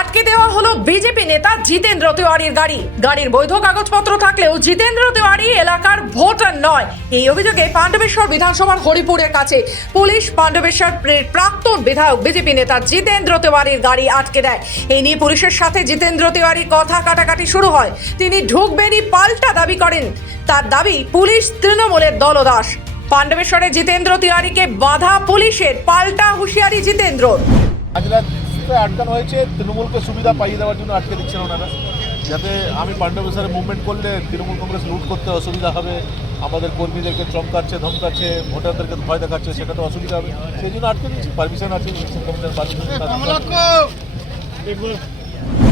আটকে দেওয়া হলো বিজেপি নেতা জিতেন্দ্র তিওয়ারির গাড়ি। গাড়ির বৈধ কাগজপত্র থাকলেও জিতেন্দ্র তিওয়ারি এলাকার ভোটার নয়। এই অভিযোগে পাণ্ডবেশ্বর বিধানসভার হরিপুরের কাছে পুলিশ পাণ্ডবেশ্বর প্রাক্তন বিধায়ক বিজেপি নেতা জিতেন্দ্র তিওয়ারির গাড়ি আটকে দেয়। এই নিয়ে পুলিশের সাথে জিতেন্দ্র তিওয়ারির কথা কাটাকাটি শুরু হয়। তিনি ঢুকবেনই পাল্টা দাবি করেন। তার দাবি পুলিশ তৃণমূলের দলদাস। পাণ্ডবেশ্বরে জিতেন্দ্র তিওয়ারিকে বাধা পুলিশের, পাল্টা হুঁশিয়ারি জিতেন্দ্রর। আজ রাস্তায় আটকানো হয়েছে তৃণমূলকে সুবিধা পাইয়ে দেওয়ার জন্য আটকে দিচ্ছেন ওনারা, যাতে আমি পাণ্ডবেশ্বরে মুভমেন্ট করলে তৃণমূল কংগ্রেস লুট করতে অসুবিধা হবে, আমাদের কর্মীদেরকে চমকাচ্ছে ধমকাচ্ছে, ভোটারদেরকে ভয় দেখাচ্ছে, সেটা তো অসুবিধা হবে। সেই জন্য আটকে দিচ্ছি। পারমিশন আছে,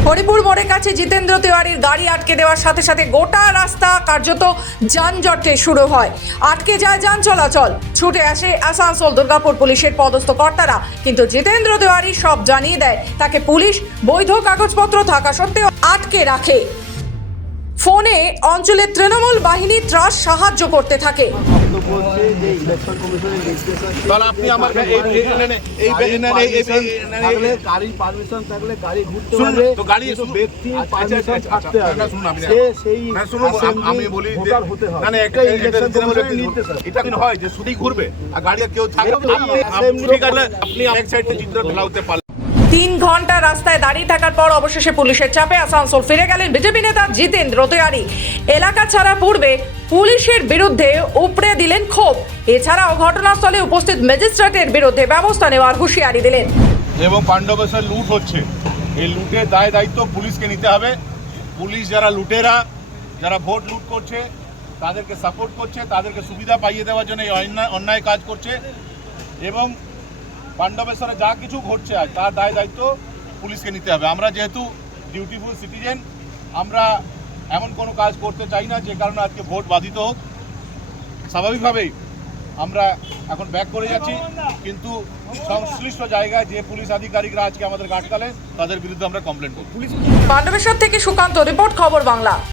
হরিপুর মোড়ের কাছে জিতেন্দ্র তিওয়ারির গাড়ি আটকে দেওয়ার সাথে সাথে গোটা রাস্তা কার্যত যানজটে শুরু হয়। আটকে যায় যান চলাচল। ছুটে আসে আসানসোল দুর্গাপুর পুলিশের পদস্থ কর্তারা, কিন্তু জিতেন্দ্র তিওয়ারি সব জানিয়ে দেয় তাকে পুলিশ বৈধ কাগজপত্র থাকা সত্ত্বেও আটকে রাখে। ফোনে অঞ্চলের তৃণমূল বাহিনী ত্রাস সাহায্য করতে থাকে। আপনি আমার গাড়ি পারমিশন থাকলে গাড়ি ঘুরতে পারবে, তো গাড়ি ব্যক্তি পারমিশন থাকতে হবে। আমি বলি হতে হবে। এটা কিন্তু হয় যে শুধুই ঘুরবে আর গাড়ি কেউ থাকবে। ঠিক আছে, আপনি এক সাইড থেকে চিত্র খেলাতে পারলেন। 3 ঘন্টা রাস্তায় দাঁড়িয়ে থাকার পর অবশেষে পুলিশের চাপে আসানসোল ফিরে গেলেন বিজেপি নেতা জিতেন্দ্র তিওয়ারি। এলাকা ছাড়া পূর্বে পুলিশের বিরুদ্ধে উপড়ে দিলেন ক্ষোভ। এছাড়াও ঘটনাস্থলে উপস্থিত ম্যাজিস্ট্রেটের বিরুদ্ধে ব্যবস্থা নেওয়ার হুঁশিয়ারি দিলেন। এবং পাণ্ডবেশ্বর লুট হচ্ছে, এই লুটের দায় দায়িত্ব পুলিশকে নিতে হবে। পুলিশ যারা লুটেরা, যারা ভোট লুট করছে, তাদেরকে সাপোর্ট করছে, তাদেরকে সুবিধা পাইয়ে দেওয়ার জন্য এই অন্যায় কাজ করছে। এবং পাণ্ডবেশ্বরে যা কিছু ঘটছে আজ, তার দায় দায়িত্ব পুলিশকে নিতে হবে। আমরা যেহেতু ডিউটিফুল সিটিজেন, আমরা এমন কোনো কাজ করতে চাই না যে কারণে আজকে ভোট বাধিত হোক। স্বাভাবিকভাবেই আমরা এখন ব্যাক করে যাচ্ছি, কিন্তু সংশ্লিষ্ট জায়গায় যে পুলিশ আধিকারিকরা আজকে আমাদের আটকালে তাদের বিরুদ্ধে আমরা কমপ্লেন করব। পাণ্ডবেশ্বর থেকে সুকান্ত রিপোর্ট, খবর বাংলা।